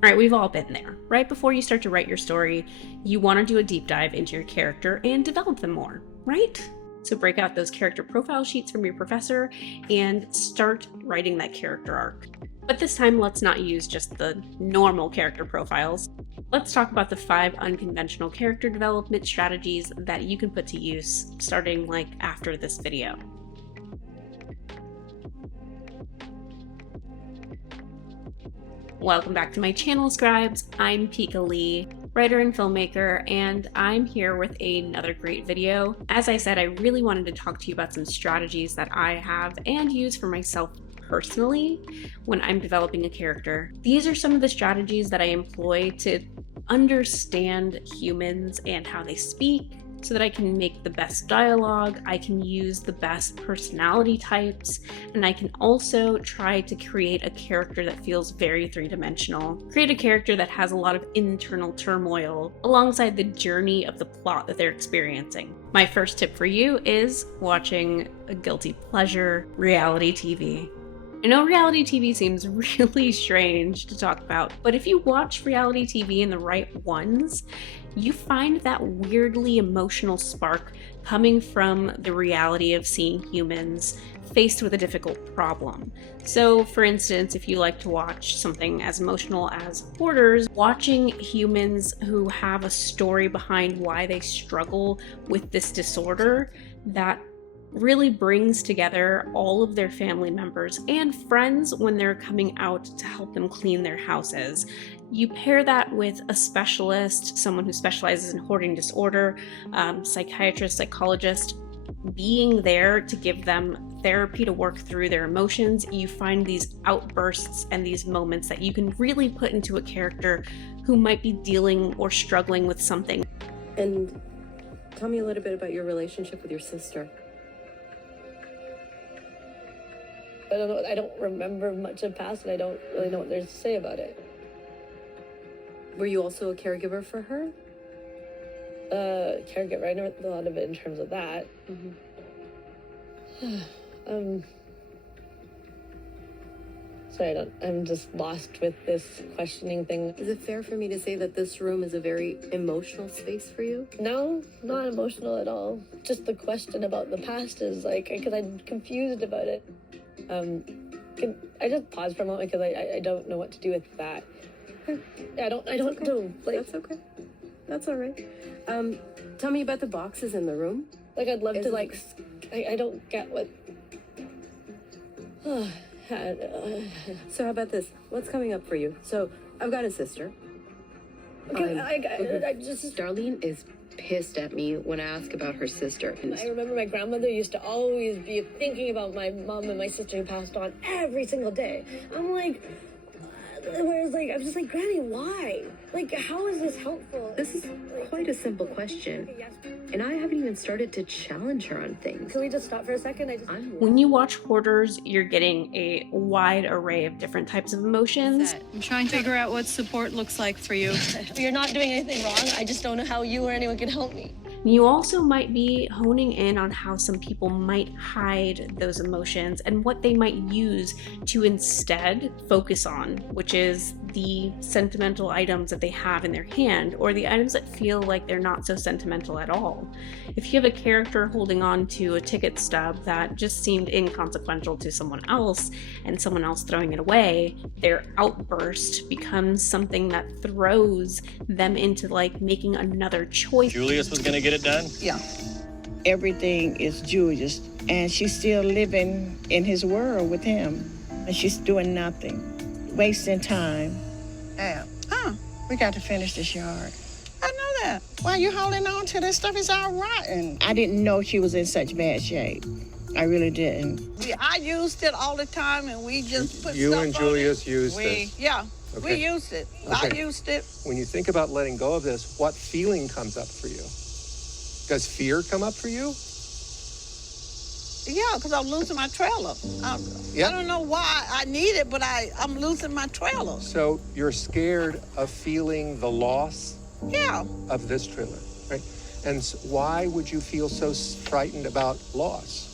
All right, we've all been there. Right before you start to write your story, you want to do a deep dive into your character and develop them more, right? So break out those character profile sheets from your professor and start writing that character arc. But this time, let's not use just the normal character profiles. Let's talk about the 5 unconventional character development strategies that you can put to use starting after this video. Welcome back to my channel, Scribes. I'm Pika Lee, writer and filmmaker, and I'm here with another great video. As I said, I really wanted to talk to you about some strategies that I have and use for myself personally when I'm developing a character. These are some of the strategies that I employ to understand humans and how they speak, so that I can make the best dialogue, I can use the best personality types, and I can also try to create a character that feels very three-dimensional. Create a character that has a lot of internal turmoil alongside the journey of the plot that they're experiencing. My first tip for you is watching a guilty pleasure reality TV. I know reality TV seems really strange to talk about, but if you watch reality TV and the right ones, you find that weirdly emotional spark coming from the reality of seeing humans faced with a difficult problem. So, for instance, if you like to watch something as emotional as Hoarders, watching humans who have a story behind why they struggle with this disorder that really brings together all of their family members and friends when they're coming out to help them clean their houses. You pair that with a specialist, someone who specializes in hoarding disorder, psychiatrist, psychologist, being there to give them therapy to work through their emotions. You find these outbursts and these moments that you can really put into a character who might be dealing or struggling with something. And tell me a little bit about your relationship with your sister. I don't remember much of past, and I don't really know what there's to say about it. Were you also a caregiver for her? Caregiver, I never thought of it in terms of that. Sorry, I'm just lost with this questioning thing. Is it fair for me to say that this room is a very emotional space for you? No, not emotional at all. Just the question about the past is because I'm confused about it. Can I just pause for a moment because I don't know what to do with that. I don't know. That's okay. That's all right. Tell me about the boxes in the room. I'd love to I don't get what. So how about this? What's coming up for you? So I've got a sister. Okay, I just. Darlene is pissed at me when I ask about her sister. I remember my grandmother used to always be thinking about my mom and my sister who passed on every single day. I'm just like, Granny, why? How is this helpful? This is quite a simple question. And I haven't even started to challenge her on things. Can we just stop for a second? When you watch Hoarders, you're getting a wide array of different types of emotions. I'm trying to figure out what support looks like for you. You're not doing anything wrong. I just don't know how you or anyone can help me. You also might be honing in on how some people might hide those emotions and what they might use to instead focus on, which is the sentimental items that they have in their hand, or the items that feel like they're not so sentimental at all. If you have a character holding on to a ticket stub that just seemed inconsequential to someone else and someone else throwing it away, their outburst becomes something that throws them into making another choice. Julius was gonna get it done? Yeah. Everything is Julius, and she's still living in his world with him, and she's doing nothing, wasting time. We got to finish this yard. I know that. Why you holding on to this stuff? It's all rotten. I didn't know she was in such bad shape. I really didn't. I used it all the time, and we just put You stuff and on Julius it. used it? Yeah, Okay. we used it. Okay. I used it. When you think about letting go of this, what feeling comes up for you? Does fear come up for you? Yeah, because I'm losing my trailer. I don't know why I need it, but I'm losing my trailer. So you're scared of feeling the loss of this trailer, right? And why would you feel so frightened about loss?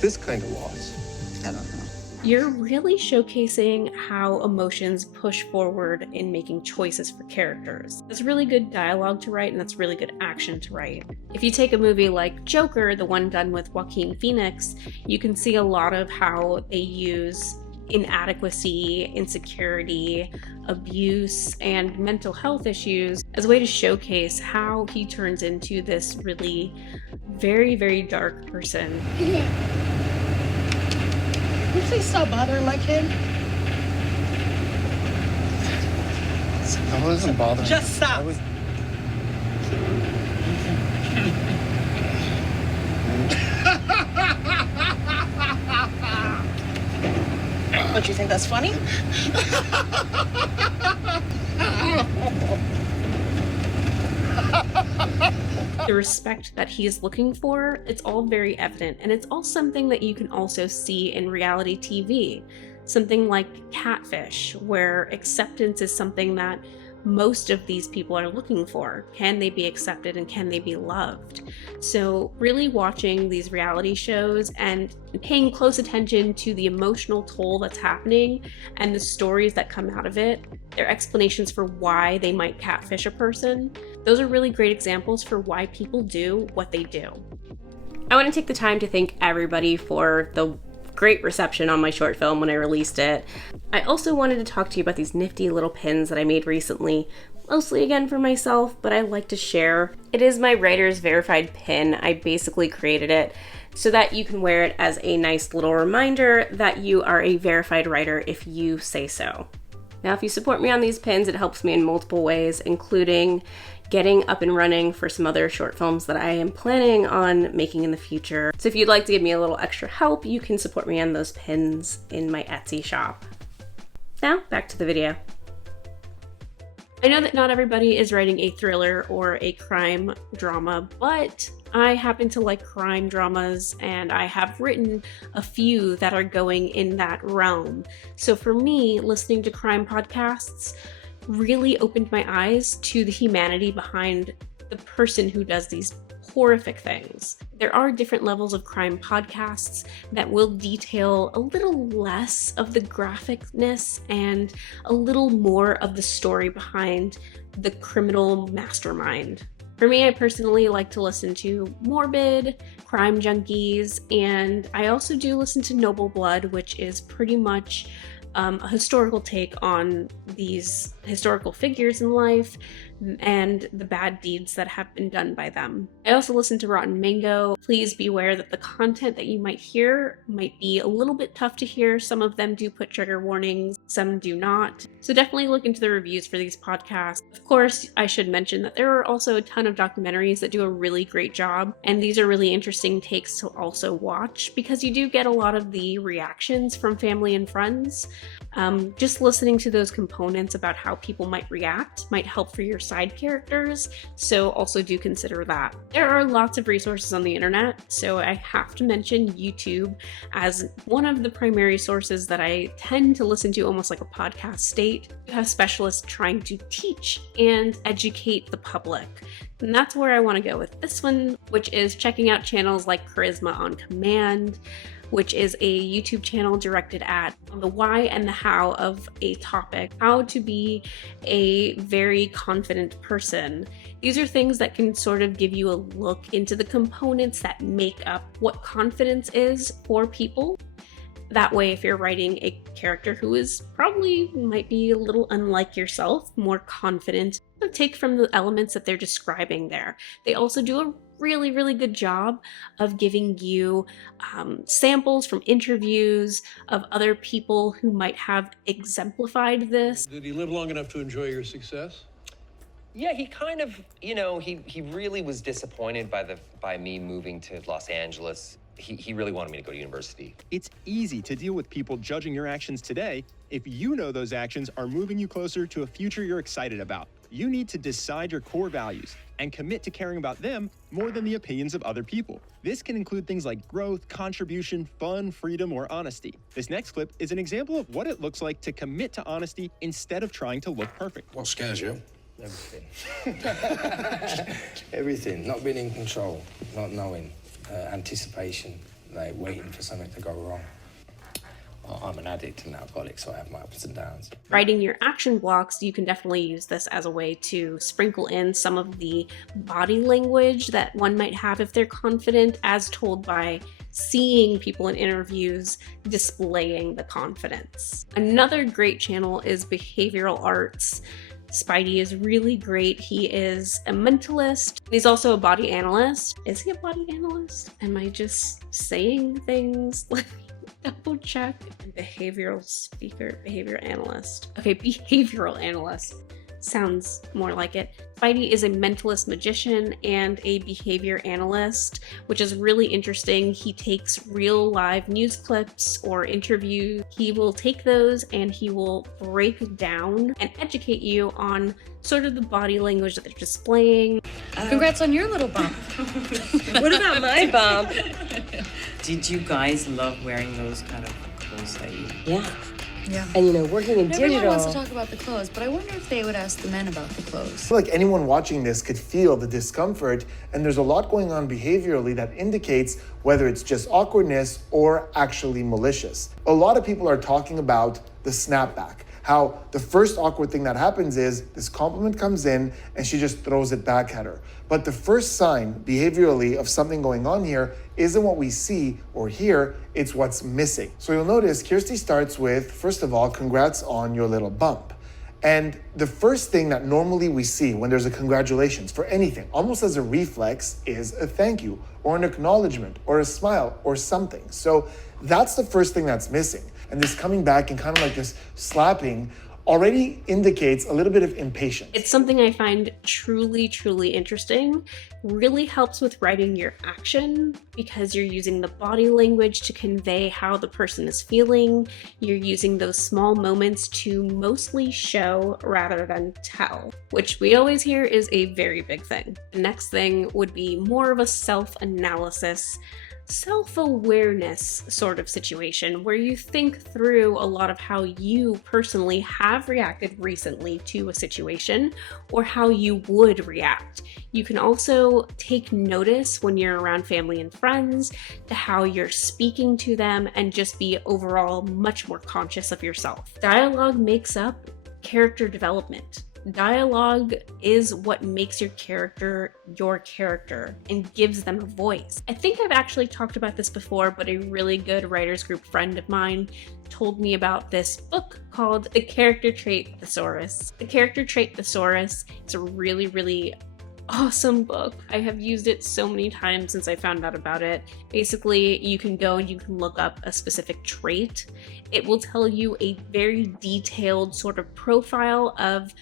This kind of loss. I don't know. You're really showcasing how emotions push forward in making choices for characters. That's really good dialogue to write, and that's really good action to write. If you take a movie like Joker, the one done with Joaquin Phoenix, you can see a lot of how they use inadequacy, insecurity, abuse, and mental health issues as a way to showcase how he turns into this really very, very dark person. Yeah. Would you please stop bothering my kid? I wasn't bothering. Just stop. Don't you think that's funny? The respect that he's looking for, it's all very evident, and it's all something that you can also see in reality TV. Something like Catfish, where acceptance is something that most of these people are looking for. Can they be accepted and can they be loved? So really watching these reality shows and paying close attention to the emotional toll that's happening and the stories that come out of it, their explanations for why they might catfish a person, those are really great examples for why people do what they do. I want to take the time to thank everybody for the great reception on my short film when I released it. I also wanted to talk to you about these nifty little pins that I made recently, mostly again for myself, but I like to share. It is my writer's verified pin. I basically created it so that you can wear it as a nice little reminder that you are a verified writer if you say so. Now, if you support me on these pins, it helps me in multiple ways, including getting up and running for some other short films that I am planning on making in the future. So if you'd like to give me a little extra help, you can support me on those pins in my Etsy shop. Now, back to the video. I know that not everybody is writing a thriller or a crime drama, but I happen to like crime dramas, and I have written a few that are going in that realm. So for me, listening to crime podcasts really opened my eyes to the humanity behind the person who does these horrific things. There are different levels of crime podcasts that will detail a little less of the graphicness and a little more of the story behind the criminal mastermind. For me, I personally like to listen to Morbid, Crime Junkies, and I also do listen to Noble Blood, which is pretty much a historical take on these historical figures in life and the bad deeds that have been done by them. I also listen to Rotten Mango. Please be aware that the content that you might hear might be a little bit tough to hear. Some of them do put trigger warnings, some do not. So definitely look into the reviews for these podcasts. Of course, I should mention that there are also a ton of documentaries that do a really great job, and these are really interesting takes to also watch because you do get a lot of the reactions from family and friends. Just listening to those components about how people might react might help for your side characters, so also do consider that. There are lots of resources on the internet, so I have to mention YouTube as one of the primary sources that I tend to listen to almost like a podcast state. You have specialists trying to teach and educate the public. And that's where I want to go with this one, which is checking out channels like Charisma on Command, which is a YouTube channel directed at the why and the how of a topic, how to be a very confident person. These are things that can sort of give you a look into the components that make up what confidence is for people. That way, if you're writing a character who is probably might be a little unlike yourself, more confident, take from the elements that they're describing there. They also do a really, really good job of giving you samples from interviews of other people who might have exemplified this. Did he live long enough to enjoy your success? Yeah, he kind of, he really was disappointed by me moving to Los Angeles. He really wanted me to go to university. It's easy to deal with people judging your actions today if you know those actions are moving you closer to a future you're excited about. You need to decide your core values and commit to caring about them more than the opinions of other people. This can include things like growth, contribution, fun, freedom, or honesty. This next clip is an example of what it looks like to commit to honesty instead of trying to look perfect. What scares you? Everything. Everything. Not being in control, not knowing, anticipation, like waiting for something to go wrong. I'm an addict and alcoholic, so I have my ups and downs. Writing your action blocks, you can definitely use this as a way to sprinkle in some of the body language that one might have if they're confident, as told by seeing people in interviews displaying the confidence. Another great channel is Behavioral Arts. Spidey is really great. He is a mentalist. He's also a body analyst. Is he a body analyst? Am I just saying things? Let me double check. Behavioral speaker, behavior analyst. Okay, behavioral analyst. Sounds more like it. Spidey is a mentalist magician and a behavior analyst, which is really interesting. He takes real live news clips or interviews. He will take those and he will break down and educate you on sort of the body language that they're displaying. Congrats on your little bump. What about my bump? Did you guys love wearing those kind of clothes that you... Yeah. And you know, working in digital. Everyone wants to talk about the clothes, but I wonder if they would ask the men about the clothes. I feel like anyone watching this could feel the discomfort, and there's a lot going on behaviorally that indicates whether it's just awkwardness or actually malicious. A lot of people are talking about the snapback. How the first awkward thing that happens is this compliment comes in and she just throws it back at her. But the first sign behaviorally of something going on here isn't what we see or hear, it's what's missing. So you'll notice Kirsty starts with, first of all, congrats on your little bump. And the first thing that normally we see when there's a congratulations for anything, almost as a reflex, is a thank you or an acknowledgement or a smile or something. So that's the first thing that's missing. And this coming back and kind of like this slapping already indicates a little bit of impatience. It's something I find truly, truly interesting. Really helps with writing your action because you're using the body language to convey how the person is feeling. You're using those small moments to mostly show rather than tell, which we always hear is a very big thing. The next thing would be more of a self-analysis, self-awareness sort of situation where you think through a lot of how you personally have reacted recently to a situation or how you would react. You can also take notice when you're around family and friends to how you're speaking to them and just be overall much more conscious of yourself. Dialogue makes up character development. Dialogue is what makes your character and gives them a voice. I think I've actually talked about this before, but a really good writers group friend of mine told me about this book called The Character Trait Thesaurus. The Character Trait Thesaurus is a really, really awesome book. I have used it so many times since I found out about it. Basically, you can go and you can look up a specific trait. It will tell you a very detailed sort of profile of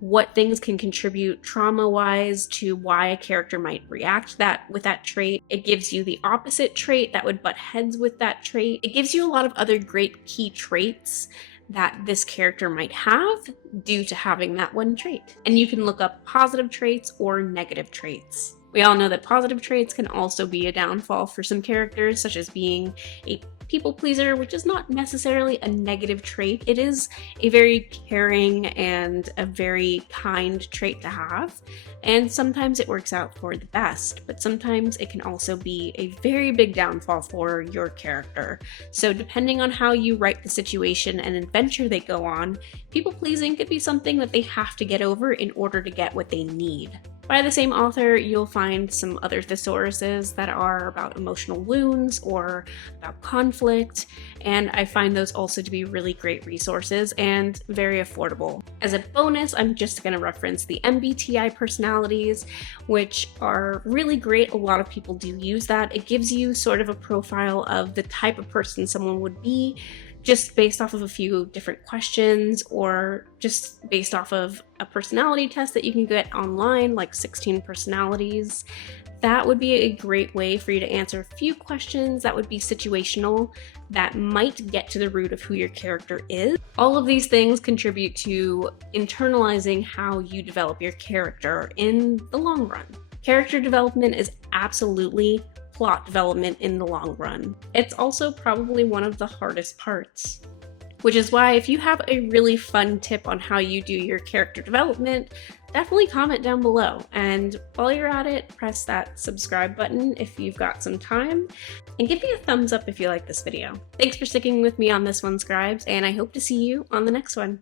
what things can contribute trauma-wise to why a character might react with that trait. It gives you the opposite trait that would butt heads with that trait. It gives you a lot of other great key traits that this character might have due to having that one trait. And you can look up positive traits or negative traits. We all know that positive traits can also be a downfall for some characters, such as being a people pleaser, which is not necessarily a negative trait. It is a very caring and a very kind trait to have. And sometimes it works out for the best, but sometimes it can also be a very big downfall for your character. So depending on how you write the situation and adventure they go on, people pleasing could be something that they have to get over in order to get what they need. By the same author, you'll find some other thesauruses that are about emotional wounds or about conflict, and I find those also to be really great resources and very affordable. As a bonus, I'm just going to reference the MBTI personalities, which are really great. A lot of people do use that. It gives you sort of a profile of the type of person someone would be, just based off of a few different questions or just based off of a personality test that you can get online, like 16 personalities. That would be a great way for you to answer a few questions that would be situational, that might get to the root of who your character is. All of these things contribute to internalizing how you develop your character in the long run. Character development is absolutely plot development in the long run. It's also probably one of the hardest parts. Which is why if you have a really fun tip on how you do your character development, definitely comment down below. And while you're at it, press that subscribe button if you've got some time, and give me a thumbs up if you like this video. Thanks for sticking with me on this one, scribes, and I hope to see you on the next one.